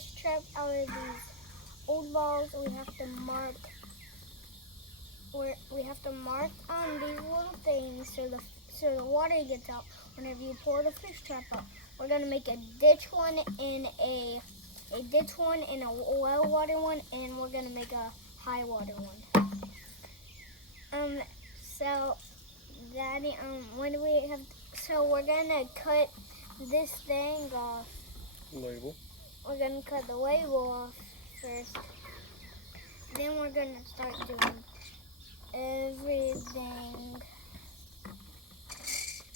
fish trap out of these old balls. We have to mark these little things so the water gets out whenever you pull the fish trap up. We're gonna make a ditch one and a low water one, and we're gonna make a high water one. So Daddy, when do we have? So we're gonna cut this thing off. Label. We're gonna cut the label off first. Then we're gonna start doing everything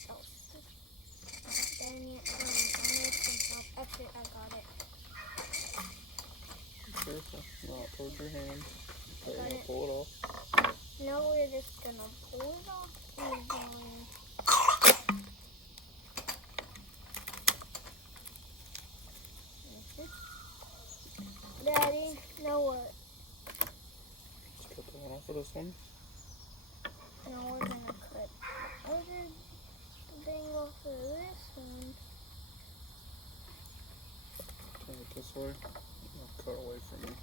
else. Then actually, I got it. Careful, not towards your hand. Okay, Got it. pull it off. No, we're just gonna pull it off. Daddy, now what? Let's cut the one off of this one. Now we're gonna cut the other thing off of this one. Turn it this way. I'll cut away from you.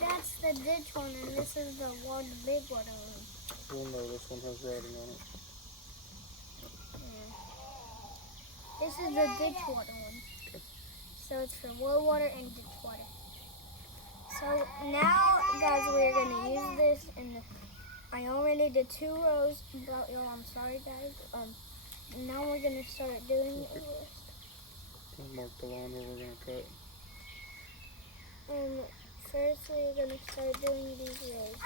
That's the ditch one, and this is the big water one. We'll know this one has writing on it. Yeah. This is the ditch water one. Okay. So it's for low water and ditch water. So now, guys, we're gonna use this, and I already did 2 rows. But I'm sorry, guys. Now we're gonna start doing the rest. We'll mark the line where we're gonna cut. First, we're going to start doing these rows.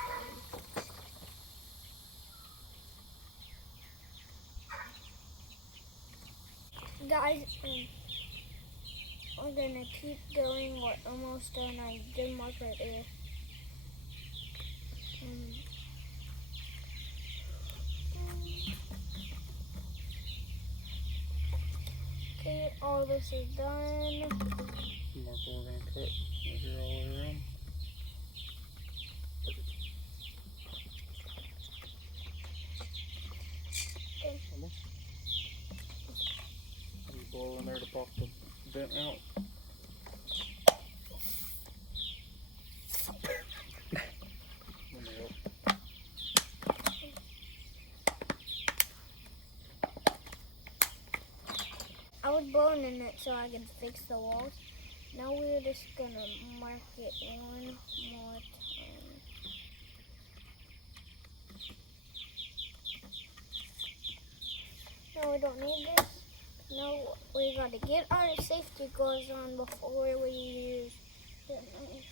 Guys, we're going to keep going. We're almost done. I did mark right there. Okay, all this is done. Mark where we're gonna cut. Right here all the way around. You blow in there to pop the vent out. I was blowing in it so I could fix the walls. Now we're just gonna mark it one more time. No, we don't need this. No, we gotta get our safety gloves on before we use the knife.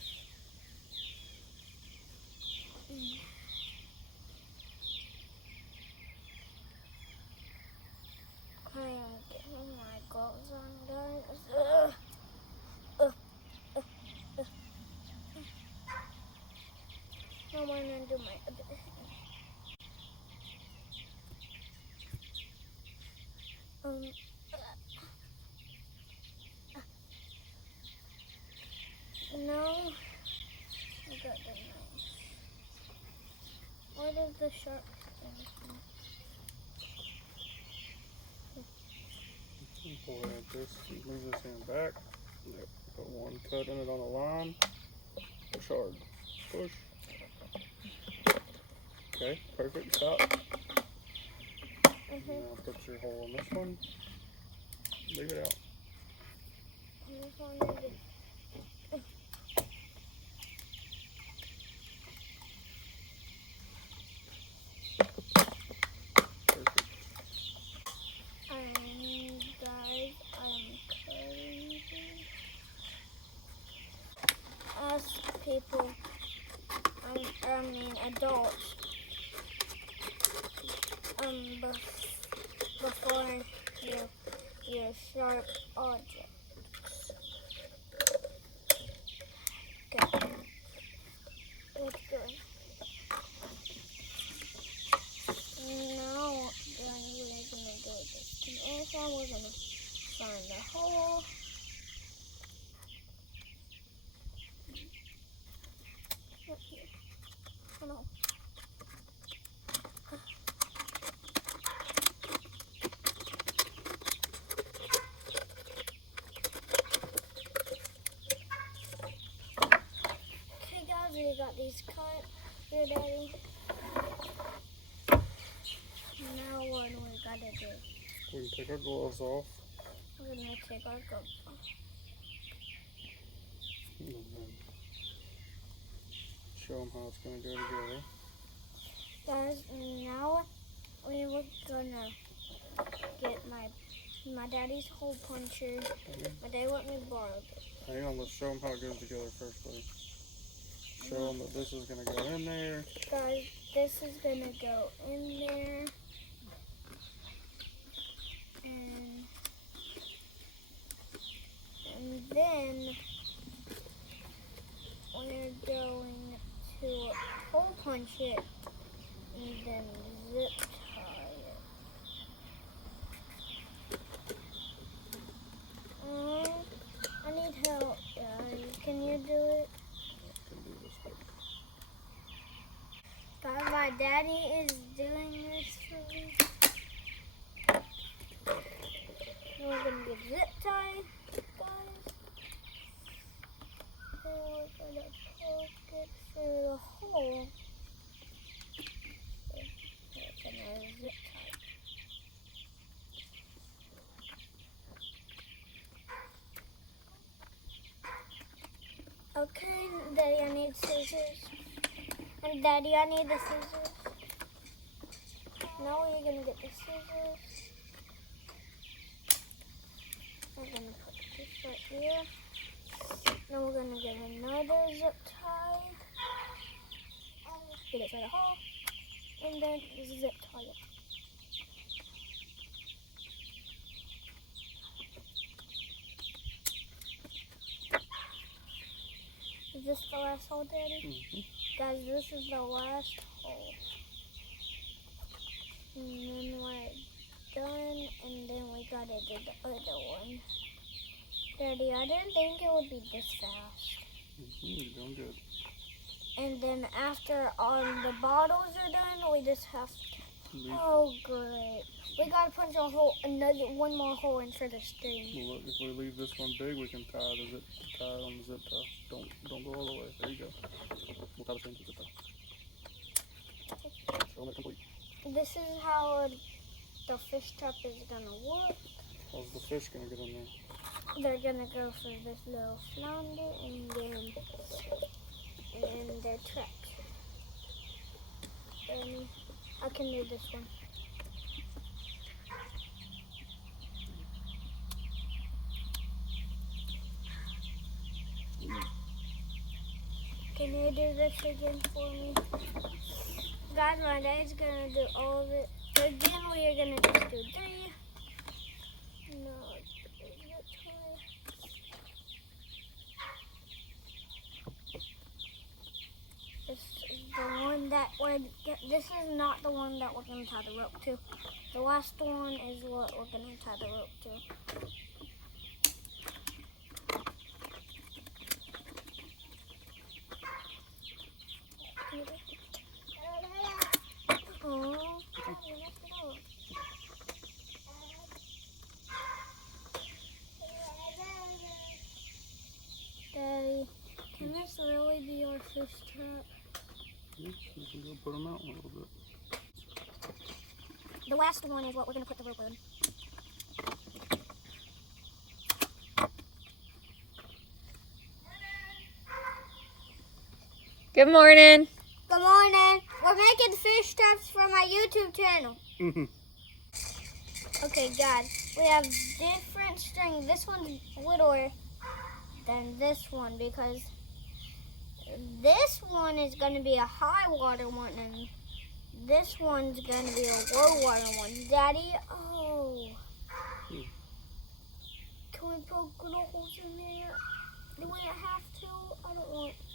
I am getting my gloves on, guys. Now I'm gonna do my other hand. No, I got the knife. What is the sharp thing? Pull it like this. Move this hand back. Yep. Put one cut in it on a line. Push hard. Push. Okay, perfect. Stop. Now put your hole in this one. Leave it out. This one is Perfect. and guys, I'm cutting. As people, I mean adults, before your sharp objects. Okay, that's good. Now do? We can take our gloves off. We're gonna take our gloves off. And then show them how it's going to go together. Guys, now we were gonna get my daddy's hole puncher. My dad let me borrow it. Hang on, let's show them how it goes together first, buddy. Show them that this is going to go in there. Guys, this is gonna go in there. And then we're going to hole punch it and then zip tie it. I need help, guys. Can you do it? I can do this one. Guys, my daddy is doing this for me. And we're gonna get zip tie, guys. And we're gonna poke it through the hole. We're gonna zip tie. Okay, Daddy, I need scissors. And Daddy, I need the scissors. Now we're gonna get the scissors. We're gonna put this right here. Now we're gonna get another zip tie. Get it through the hole. And then zip tie it. Is this the last hole, Daddy? Mm-hmm. Guys, this is the last hole. And then we're done, and then we gotta do the other one. Daddy, I didn't think it would be this fast. You're doing good. And then after all the bottles are done, we just have to... Oh, great. We gotta punch a hole, one more hole in for the string. Well, look, if we leave this one big, we can tie it on the zip tie. Don't go all the way. There you go. We'll tie the string to the zip tie. Show them it complete. This is how the fish trap is gonna work. How's the fish gonna get in there? They're gonna go for this little flounder and then they're trapped. And I can do this one. Can you do this again for me? Guys, my dad's gonna do all of it. Again, we are gonna just do 3. No, this is the one that this is not the one that we're gonna tie the rope to. The last one is what we're gonna tie the rope to. Daddy, can this really be our fish trap? Yeah, you can go put them out a little bit. The last one is what we're going to put the rope in. Good morning. Good morning. We're making fish traps for my YouTube channel. Okay, guys, we have different string. This one's littler than this one because this one is going to be a high water one and this one's going to be a low water one. Daddy, can we poke little holes in there? Do we have to?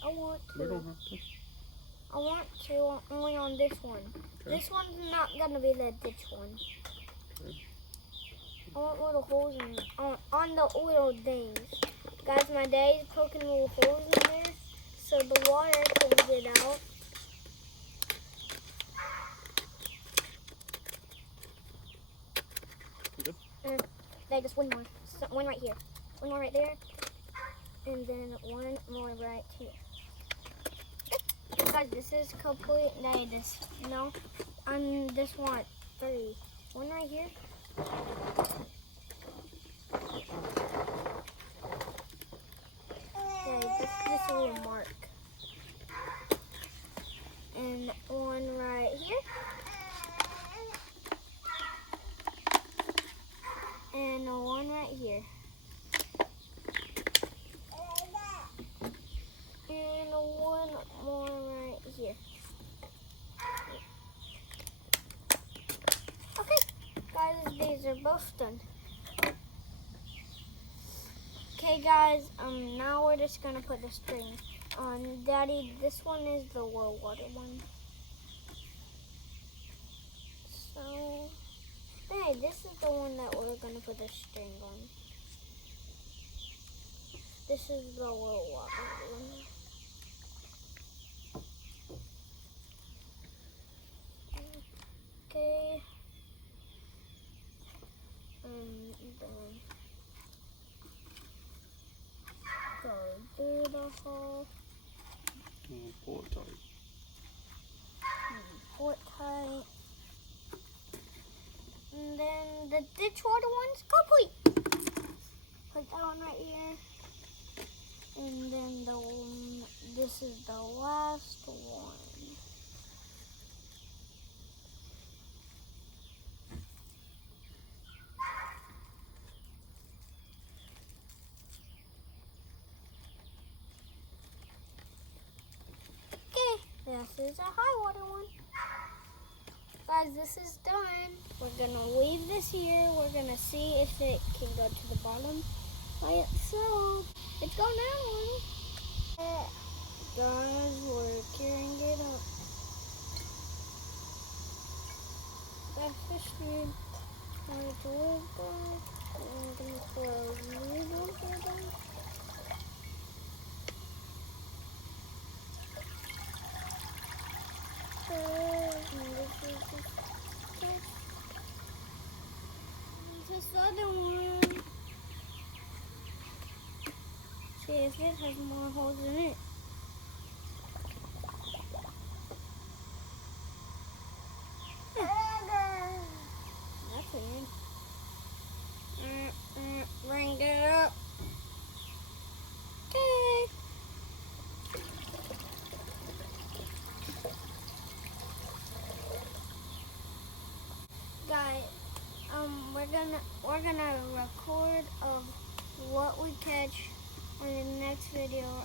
I want to. We don't have to. I want to, only on this one. Okay. This one's not going to be the ditch one. Okay. I want little holes in on the little days. Guys, my dad's poking little holes in there so the water can get out. You good? Like just one more. So, one right here. One more right there. And then one more right here. Guys, this is complete. No, on this one, 3. One right here. Okay, this will mark. And one right here. And one right here. And one more right here. Okay, guys, these are both done. Okay, guys, now we're just gonna put the string on. Daddy, this one is the low water one. So, hey, this is the one that we're gonna put the string on. This is the low water one. Okay. Then go through the hole. Pull it tight. Pull it tight. And then the ditch water one's complete. Put that one right here. And then this is the last one. Okay, this is a high water one. Guys, this is done. We're gonna leave this here. We're gonna see if it can go to the bottom by itself. It's going down a little. Guys, we're carrying it up. That fish dude wanted to live, guys. I'm gonna throw a needle here, guys. This is the other one. See if it has more holes in it. That's weird. Bring it up. Okay. Guys, we're gonna record of what we catch in the next video.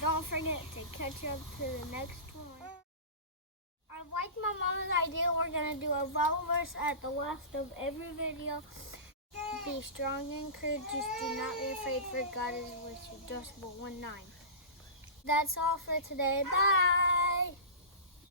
Don't forget to catch up to the next one. I like my mom's idea. We're gonna do a Bible verse at the last of every video. Be strong and courageous. Do not be afraid, for God is with you. Joshua 1:9. That's all for today. Bye.